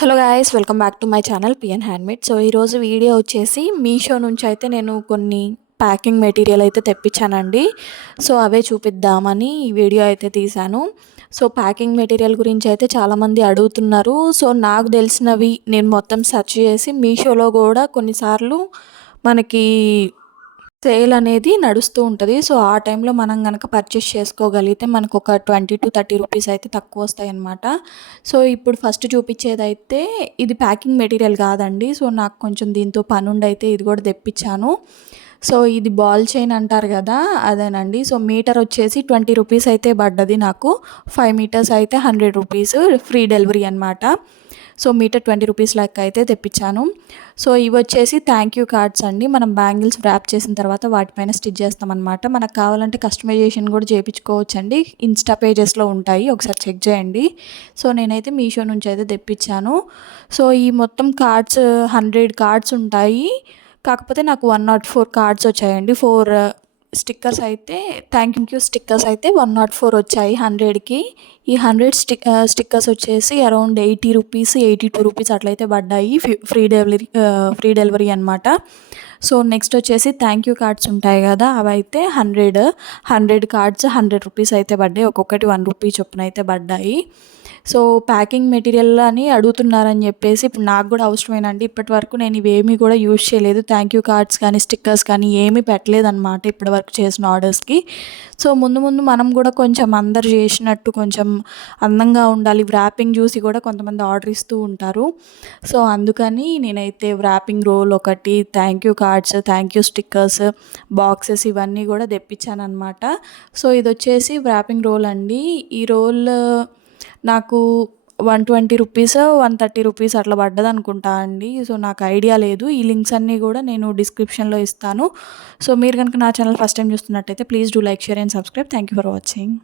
Hello guys, welcome back to my channel PN handmade. So ఈరోజు video వచ్చేసి మీషో నుంచి అయితే నేను కొన్ని ప్యాకింగ్ మెటీరియల్ అయితే తెప్పించానండి. సో అవే చూపిద్దామని ఈ వీడియో అయితే తీశాను. సో ప్యాకింగ్ మెటీరియల్ గురించి అయితే చాలామంది అడుగుతున్నారు. సో నాకు తెలిసినవి నేను మొత్తం సెర్చ్ చేసి మీషోలో కూడా కొన్నిసార్లు మనకి సేల్ అనేది నడుస్తూ ఉంటుంది. సో ఆ టైంలో మనం కనుక పర్చేస్ చేసుకోగలిగితే మనకు ఒక 20 to 30 రూపీస్ అయితే తక్కువ వస్తాయి అన్నమాట. సో ఇప్పుడు ఫస్ట్ చూపించేదైతే ఇది ప్యాకింగ్ మెటీరియల్ కాదండి. సో నాకు కొంచెం దీంతో పనుండి అయితే ఇది కూడా తెప్పించాను. సో ఇది బాల్ చైన్ అంటారు కదా, అదేనండి. సో మీటర్ వచ్చేసి 20 రూపీస్ అయితే పడ్డది నాకు. 5 మీటర్స్ అయితే 100 రూపీస్, ఫ్రీ డెలివరీ అనమాట. సో మీటర్ 20 రూపీస్ లెక్క అయితే తెప్పించాను. సో ఇవి వచ్చేసి థ్యాంక్ యూ కార్డ్స్ అండి. మనం బ్యాంగిల్స్ ర్యాప్ చేసిన తర్వాత వాటిపైన స్టిచ్ చేస్తామన్నమాట. మనకు కావాలంటే కస్టమైజేషన్ కూడా చేయించుకోవచ్చు అండి. ఇన్స్టా పేజెస్లో ఉంటాయి, ఒకసారి చెక్ చేయండి. సో నేనైతే మీషో నుంచి అయితే తెప్పించాను. సో ఈ మొత్తం కార్డ్స్ 100 కార్డ్స్ ఉంటాయి. కాకపోతే నాకు 104 కార్డ్స్ వచ్చాయండి. 4 స్టిక్కర్స్ అయితే థ్యాంక్ యూ స్టిక్కర్స్ అయితే 104 వచ్చాయి 100కి. ఈ 100 స్టిక్కర్స్ వచ్చేసి అరౌండ్ 80 రూపీస్, 82 రూపీస్ అట్లయితే పడ్డాయి. ఫ్రీ డెలివరీ అనమాట. సో నెక్స్ట్ వచ్చేసి థ్యాంక్ యూ కార్డ్స్ ఉంటాయి కదా, అవైతే 100 కార్డ్స్ 100 రూపీస్ అయితే పడ్డాయి. ఒక్కొక్కటి 1 రూపీ చొప్పున అయితే పడ్డాయి. సో ప్యాకింగ్ మెటీరియల్ అని అడుగుతున్నారని చెప్పేసి ఇప్పుడు నాకు కూడా అవసరమేనండి. ఇప్పటి వరకు నేను ఇవేమీ కూడా యూజ్ చేయలేదు. థ్యాంక్ యూ కార్డ్స్ కానీ స్టిక్కర్స్ కానీ ఏమీ పెట్టలేదన్నమాట ఇప్పటి వరకు చేసిన ఆర్డర్స్కి. సో ముందు మనం కూడా కొంచెం అందరు చేసినట్టు కొంచెం అందంగా ఉండాలి. వ్రాపింగ్ చూసి కూడా కొంతమంది ఆర్డర్ ఇస్తూ ఉంటారు. సో అందుకని నేనైతే వ్రాపింగ్ రోల్ ఒకటి, thank you cards, thank you stickers, boxes ఇవన్నీ కూడా తెప్పించాను అనమాట. సో ఇది వచ్చేసి వ్రాపింగ్ రోల్ అండి. ఈ రోల్ నాకు 120 రూపీస్, 130 రూపీస్ అట్లా పడ్డది అనుకుంటా అండి. సో నాకు ఐడియా లేదు. ఈ లింక్స్ అన్నీ కూడా నేను డిస్క్రిప్షన్లో ఇస్తాను. సో మీరు కనుక నా ఛానల్ ఫస్ట్ టైం చూస్తున్నట్టయితే please do like, share and subscribe. Thank you for watching.